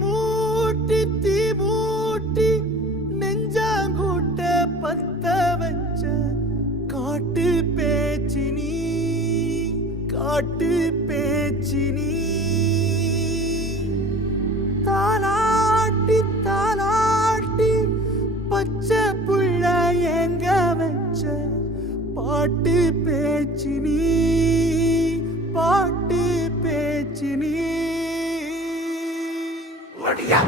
மூட்டி தீ மூட்டி நெஞ்சாங்கூட்ட பத்த வச்ச காட்டு பேச்சினி காட்டு பேச்சினி தாலாட்டி தாலாட்டி பச்சை புள்ள எங்க வச்ச பாட்டு பேச்சினி பாட்டு பேச்சினி ஒடியா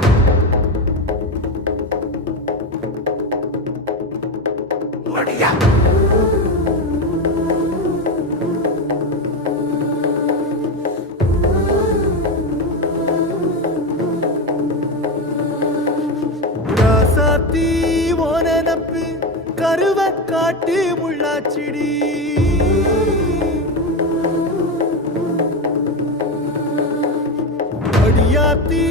ஒடியா ராசாத்தி ஓனனப்பு கருவ காட்டு முள்ளாச்சிடி அடியாத்தி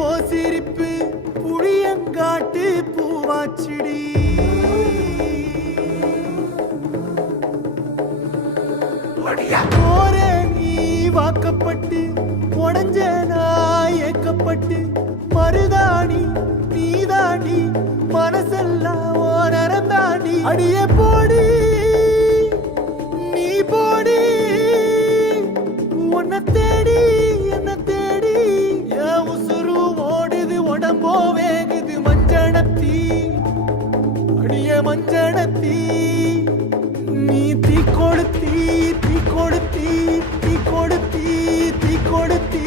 ஓ சிரிப்பு புளியங்காட்டு பூவாச்சிடி போற நீ வாக்கப்பட்டு உடஞ்ச நான் ஏக்கப்பட்டு மருதாணி நீதாண்டி மனசெல்லாம் ஓ நரந்தாண்டி அடிய போடி நீ போடி உன்னை தேடி என்ன தேடி என் உசுரு ஓடுது உடம்போ வேகுது மஞ்சனத்தி அடிய மஞ்சனத்தி நீ தீ கொடுத்தி தீ கொடுத்தி தீ கொடுத்தி தீ கொடுத்தி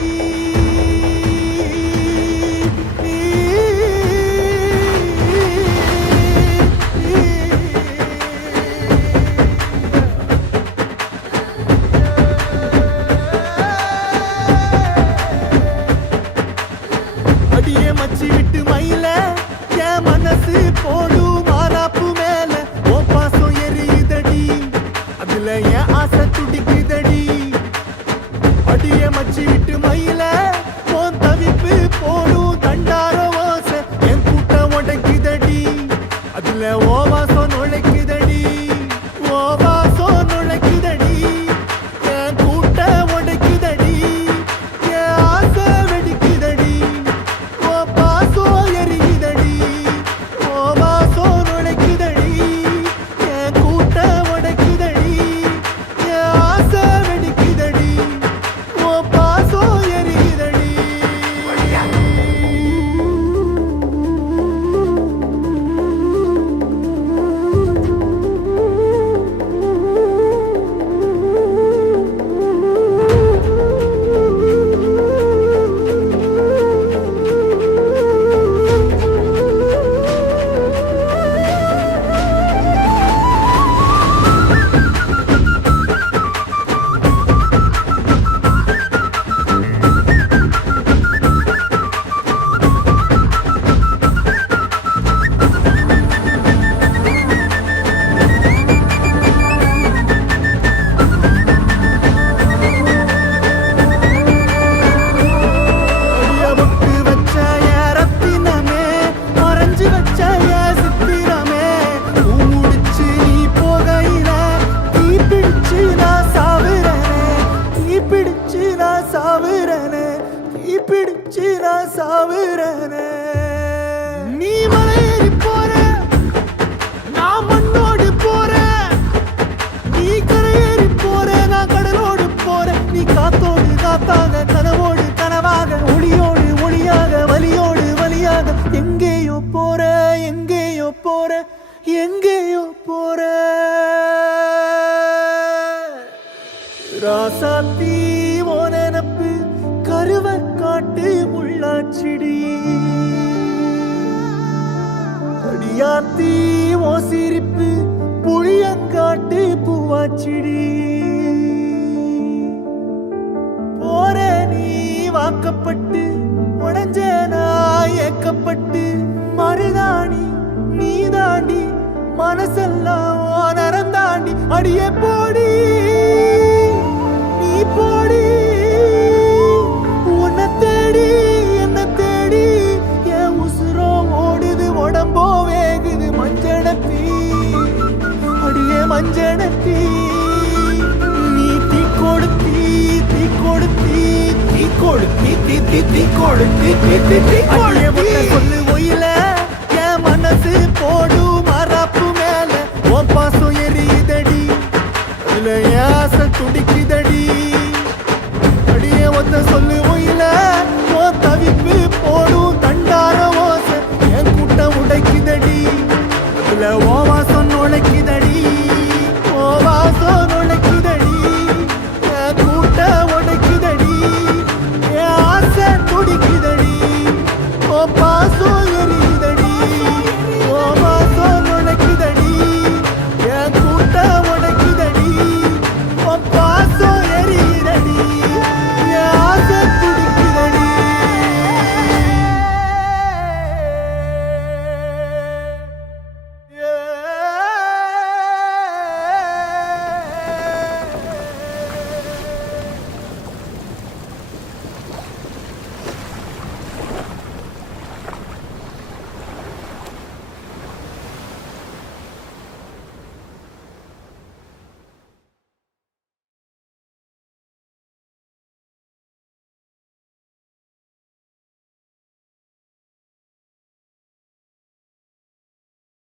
அடியே மச்சி விட்டு மயில என் மனசு போடும் மாறாப்பு மேல ஓ பாசம் எரியுதடி அதுல என் ஆசை துடிக்குதடி அடியே மச்சி விட்டு மயில உன் தவிப்பு போடும் தண்டார ஓசை என் கூட்டம் உடைக்குதடி அதுல ஓ வாசம் நுழைக்குதடி ஓ வாசம் நுழைக்குதடி என் கூட்டம் உடைக்குதடி என் ஆசை வெடிக்குதடி ஓ பாசம் எரியுதடி ஓ வாசம் நுழைக்குதடி என் கூட்டம் உடைக்குதடி என் ஆசை வெடிக்குதடி ஓ பாசம் எரியுதடி பொட்டு வச்ச என் ரத்தினமே மறைஞ்சு வச்ச என் சித்திரமே பூ முடிச்சு நீ போகையில தீ பிடிச்சு நான் சாவுறனே தீ பிடிச்சு நான் சாவுறனே தீ பிடிச்சு நான் சாவுறனே நீ மலையேறி போற நான் மண்ணோடு போறேன் நீ கரையேறி போற நான் கடலோடு போறேன் நீ காத்தோடு காத்தாக கனவோடு கனவாக ஒளியோடு ஒளியாக வலியோடு வலியாக எங்கேயோ போற எங்கேயோ போற எங்கேயோ போற ராசாத்தி ஓ நெனப்பு கருவ காட்டு முள்ளாச்சிடி அடியாத்தி ஓ சிரிப்பு புளியங்காட்டு பூவாச்சிடி போற நீ வாக்கப்பட்டு உடஞ்ச நான் ஏக்கப்பட்டு மருதாணி நீதாண்டி மனசெல்லாம் ஓ நரந்தாண்டி அடிய போடி நீ போடி உன்னை தேடி என்ன தேடி என் உசுரோ ஓடுது உடம்போ வேகுது மஞ்சனத்தி அடியே மஞ்சனத்தி நீ தீ கொடுத்தி தீ கொடுத்தி தீ கொடுத்தி தீ தீ கொளுத்தி சொல்லு ஒயில என் மனசு போடு மரப்பு மேல உன் பாசம் எரியுதடி இதுல என் ஆசை துடிக்குதடி அடியே ஒத்த சொல்லு ஒயில